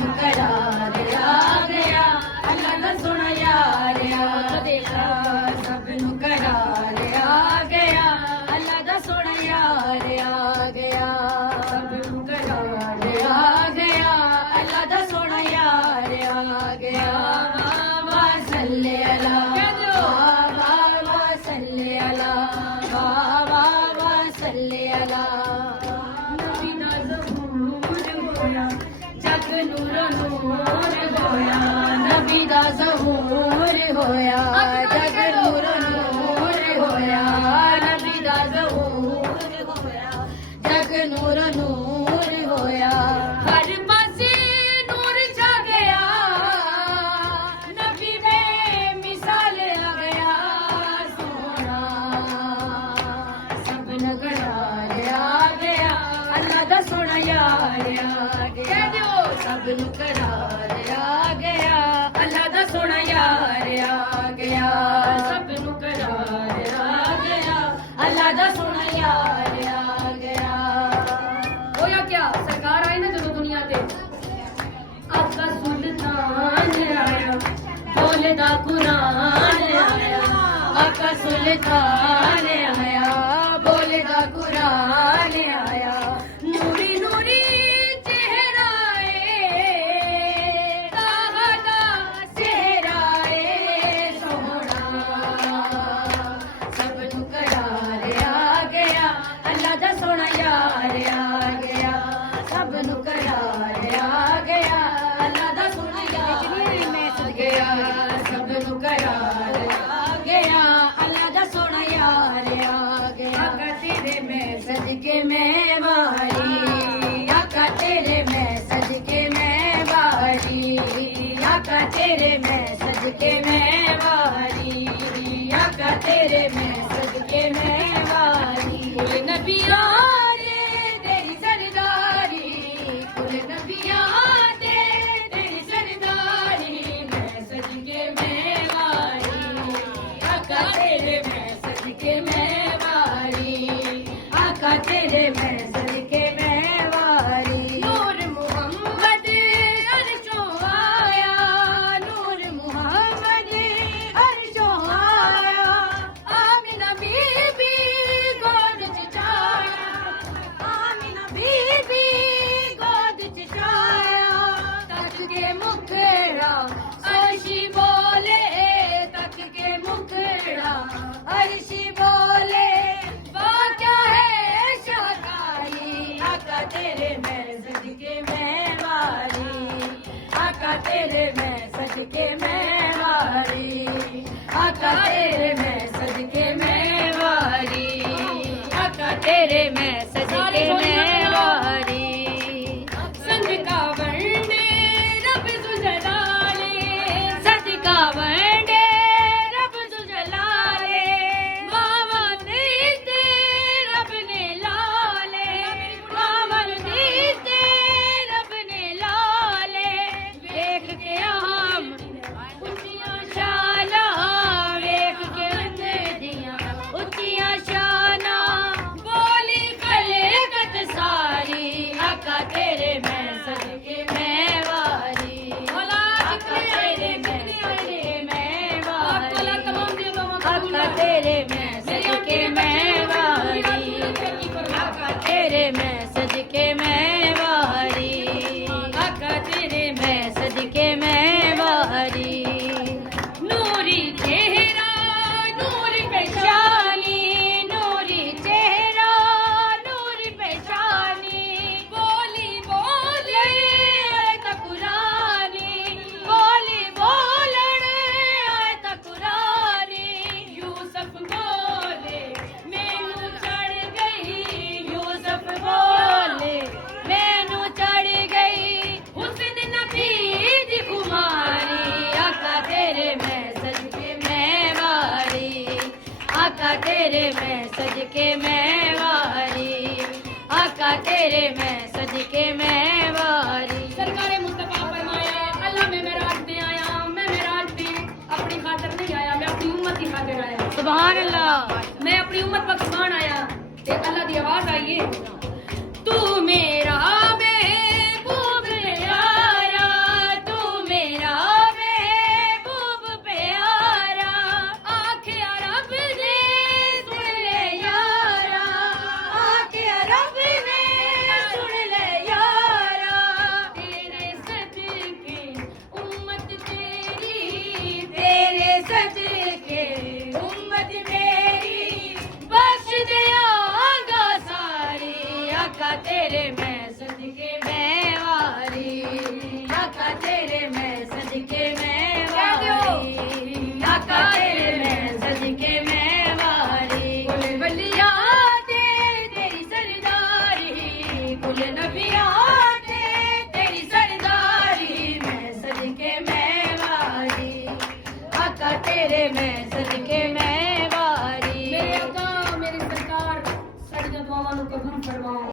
ਨੂੰ करार आ गया अल्लाह दा सोना यार आ गया सब ਨੂੰ करार आ गया अल्लाह दा सोना यार आ गया सब ਨੂੰ करार आ गया अल्लाह दा सोना यार आ गया वा सल्ले अला वा सल्ले अला वा सल्ले अला नबी दा ज़हूर होया जग नूर नूर होया नबी दा ज़हूर होया जग नूर नूर होया नबी दा ज़हूर होया जग नूर नूर होया हर पासे नूर छा गया नबी में मिसाल आ गया सोना सब नगरार आ गया अल्लाह दा सोना यार आ गया सब ਨੂੰ करार आ गया अल्लाह दा सोना यार आ गया सब ਨੂੰ करार आ गया अल्लाह दा सोना यार आ गया होया क्या सरकार आई ना ਜਦੋਂ ਦੁਨੀਆ ਤੇ आका सुल्तान आया बोलदा कुरान आया आका सुल्तान आया बोलदा कुरान आया नूरी नूरी चेहरा ताहा दा चेहरा सोना सब ਨੂੰ करार आ गया अल्लाह दा सोना यार आ गया सब ਨੂੰ करार आ गया अल्लाह दा सोना यार मैं गया सब ਨੂੰ करार आ गया अल्लाह दा सोना यार आ गया आका तेरे मैं सदके मैं वारी आका तेरे मैं सदके मैं वारी आका तेरे मैं सदके मैं वारी आका तेरे मैं सदके मैं वारी कुल नबिया तेरी सरदारी कुल नबिया तेरी सरदारी मैं सदके मैं वारी आका तेरे मैं सदके मैं वारी आका तेरे मैं सदके मैं वारी नूर मुहम्मद अर्शों आया नूर मुहम्मद अर्शों आया आमिना बीबी गोद च छाया आमिना बीबी गोद च छाया तक के मुखड़ा अर्शी बोले तक के मुखड़ा अर्शी बोले वो क्या है शाकाई आका तेरे मैं सदके मैं वारी आका तेरे मैं सदके मैं वारी आका तेरे मैं सदके मैं वारी आका तेरे मैं सदके मैं वारी सदका वंडे रब जुजलाले सदका वंडे रब जुजलाले मावा दीते रब ने लाले मावा दीते रब ने लाले देख के हम उच्चियां शाना वेख के दियां उच्चियां शाना बोली खलेकत सारी आका तेरे मैं सदके मैं वारी आका तेरे मैं सदके मैं वारी आका तेरे मैं सदके मैं वारी आका तेरे मैं सदके मैं वारी आका तेरे मैं सदके मैं वारी नूरी चेहरा नूरी पहचानी नूरी चेहरा नूरी पहचानी बोली बोले तकुरानी बोली बोलने तकुरानी यूसुफ बोले मैनू चढ़ गई यूसुफ बोले मैनू चढ़ गई हुस्न नबी दी कुमारी आका तेरे मैं सदके मैं वारी आका तेरे मैं सदके मैं वारी आका तेरे मैं सदके मैं वारी सरकारे मुस्तफा फरमाया अल्लाह में मेराज दे आया मैं मेराज दी अपनी खातिर नहीं आया मैं अपनी उम्मत की खातिर आया सुभान अल्लाह मैं अपनी उम्मत पर कुर्बान आया ते अल्लाह दी आवाज आई है तू मेरा महबूब यारा सदके उम्मत मेरी बख्श दियांगा सारी आका तेरे मैं सदके मैं वारी आका तेरे मैं सदके मैं वारी आका तेरे मैं सदके मैं वारी कुल वलिया दे तेरी सरदारी कुल नबिया दे तेरी सरदारी मैं सदके मैं वारी आका तेरे मैं सदके मैं वारी मेरे आका मेरी सरकार साड़ी दुआवां नूं कबूल फरमाओ।